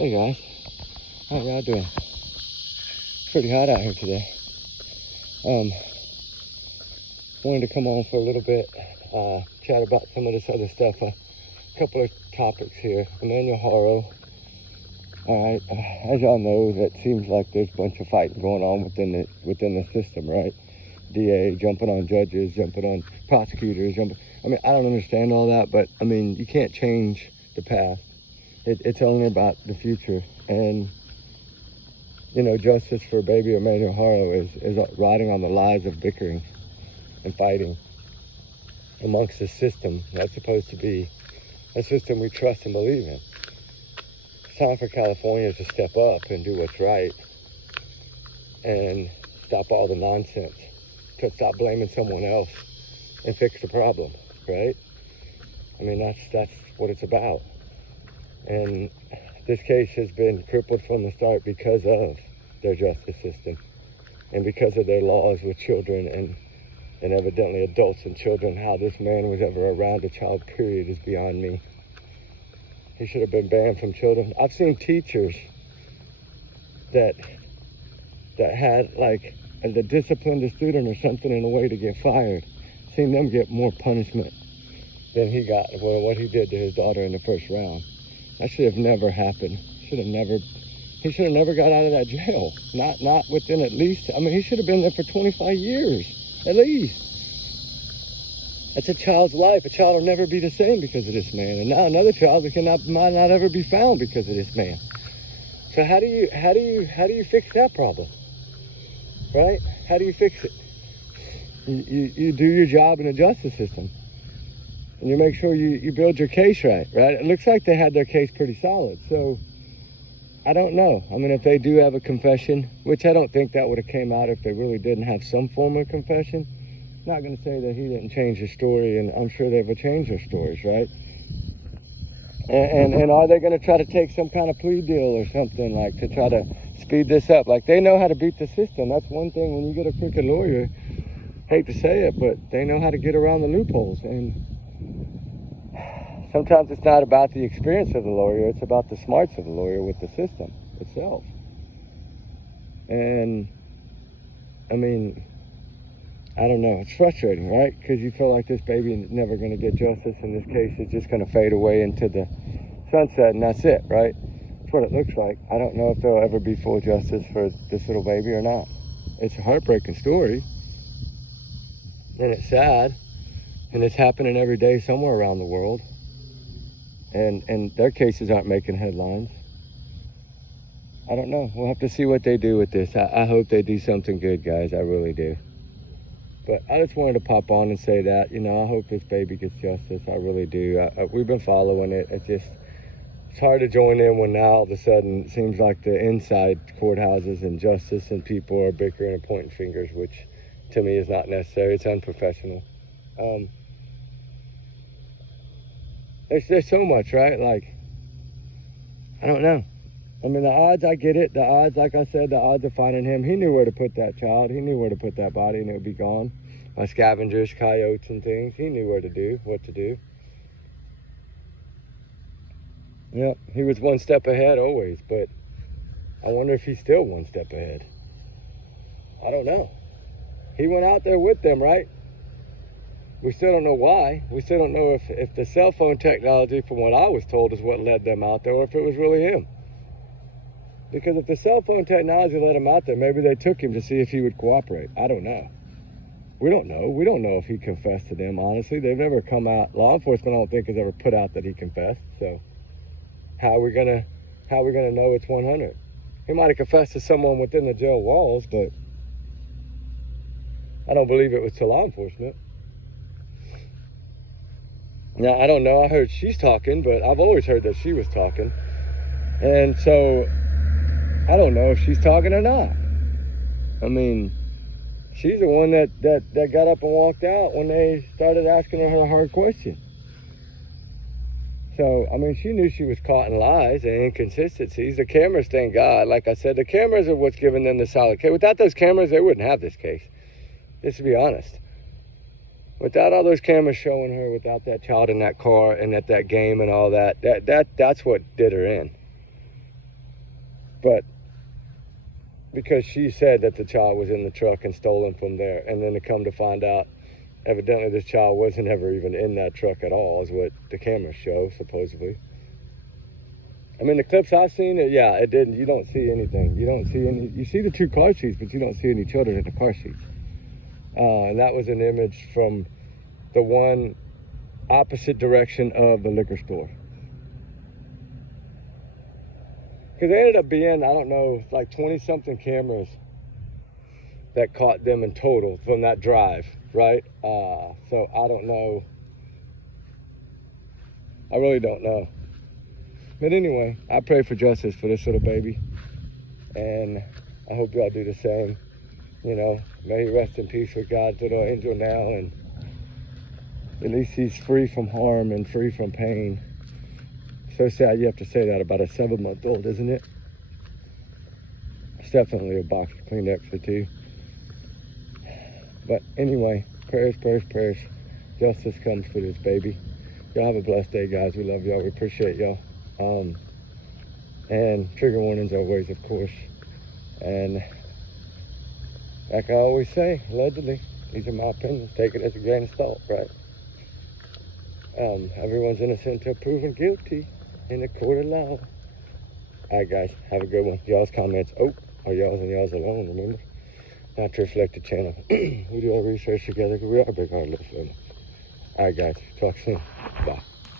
Hey guys, how y'all doing? Pretty hot out here today. Wanted to come on for a little bit, chat about some of this other stuff. A couple of topics here. Emmanuel Haro. All right, as y'all know, that seems like there's a bunch of fighting going on within the system, right? DA jumping on judges, jumping on prosecutors, I mean, I don't understand all that, but I mean, you can't change the past. It's only about the future. And, you know, justice for baby Emmanuel Haro is riding on the lies of bickering and fighting amongst the system that's supposed to be a system we trust and believe in. It's time for California to step up and do what's right and stop all the nonsense, to stop blaming someone else and fix the problem, right? I mean, that's what it's about. And this case has been crippled from the start because of their justice system and because of their laws with children and evidently adults and children. How this man was ever around a child, period, is beyond me. He should have been banned from children. I've seen teachers that had, like, that disciplined a student or something in a way to get fired. Seen them get more punishment than he got for what he did to his daughter in the first round. That should have never happened. He should have never got out of that jail. Not within at least, I mean, he should have been there for 25 years, at least. That's a child's life. A child will never be the same because of this man. And now another child that might not ever be found because of this man. So how do you fix that problem? Right? How do you fix it? You do your job in the justice system. And you make sure you build your case right? It looks like they had their case pretty solid. So, I don't know. I mean, if they do have a confession, which I don't think that would have came out if they really didn't have some form of confession. I'm not going to say that he didn't change his story, and I'm sure they would change their stories, right? And are they going to try to take some kind of plea deal or something, like, to try to speed this up? Like, they know how to beat the system. That's one thing when you get a crooked lawyer. Hate to say it, but they know how to get around the loopholes. And sometimes it's not about the experience of the lawyer, it's about the smarts of the lawyer with the system itself. And, I mean, I don't know, it's frustrating, right? Because you feel like this baby is never going to get justice, and this case is just going to fade away into the sunset, and that's it, right? That's what it looks like. I don't know if there'll ever be full justice for this little baby or not. It's a heartbreaking story, and it's sad, and it's happening every day somewhere around the world. And their cases aren't making headlines. I don't know. We'll have to see what they do with this. I hope they do something good, guys. I really do. But I just wanted to pop on and say that, you know, I hope this baby gets justice. I really do. We've been following it. It's hard to join in when now all of a sudden it seems like the inside courthouses and justice and people are bickering and pointing fingers, which to me is not necessary. It's unprofessional. There's so much, right? Like, I don't know. I mean, the odds, I get it. The odds, like I said, the odds of finding him. He knew where to put that child. He knew where to put that body, and it would be gone by scavengers, coyotes, and things. He knew what to do. Yeah, he was one step ahead always, but I wonder if he's still one step ahead. I don't know. He went out there with them, right? We still don't know why. We still don't know if the cell phone technology, from what I was told, is what led them out there, or if it was really him. Because if the cell phone technology led him out there, maybe they took him to see if he would cooperate. I don't know. We don't know. We don't know if he confessed to them, honestly. They've never come out. Law enforcement, I don't think, has ever put out that he confessed. So how are we gonna know it's 100? He might have confessed to someone within the jail walls, but I don't believe it was to law enforcement. Now, I don't know. I heard she's talking, but I've always heard that she was talking. And so I don't know if she's talking or not. I mean, she's the one that got up and walked out when they started asking her a hard question. So, I mean, she knew she was caught in lies and inconsistencies. The cameras, thank God. Like I said, the cameras are what's giving them the solid case. Without those cameras, they wouldn't have this case. Just to be honest. Without all those cameras showing her, without that child in that car and at that game and all that, that's what did her in. But because she said that the child was in the truck and stolen from there, and then to come to find out, evidently this child wasn't ever even in that truck at all, is what the cameras show, supposedly. I mean, the clips I've seen, yeah, it didn't. You don't see anything. You don't see any. You see the two car seats, but you don't see any children in the car seats. And that was an image from the one opposite direction of the liquor store. Because there ended up being, I don't know, like 20-something cameras that caught them in total from that drive, right? So I don't know. I really don't know. But anyway, I pray for justice for this little baby. And I hope y'all do the same. You know, may he rest in peace with God's little angel now. And at least he's free from harm and free from pain. So sad you have to say that about a 7-month-old, isn't it? It's definitely a box of Kleenex or two. But anyway, prayers, prayers, prayers. Justice comes for this baby. Y'all have a blessed day, guys. We love y'all. We appreciate y'all. And trigger warnings always, of course. And like I always say, allegedly, these are my opinions. Take it as a grain of salt, right? Everyone's innocent until proven guilty in a court of law. All right, guys, have a good one. Y'all's comments, are y'all's and y'all's alone, remember? Not to reflect the channel. We do our research together because we are a big, hard little family. All right, guys, talk soon. Bye.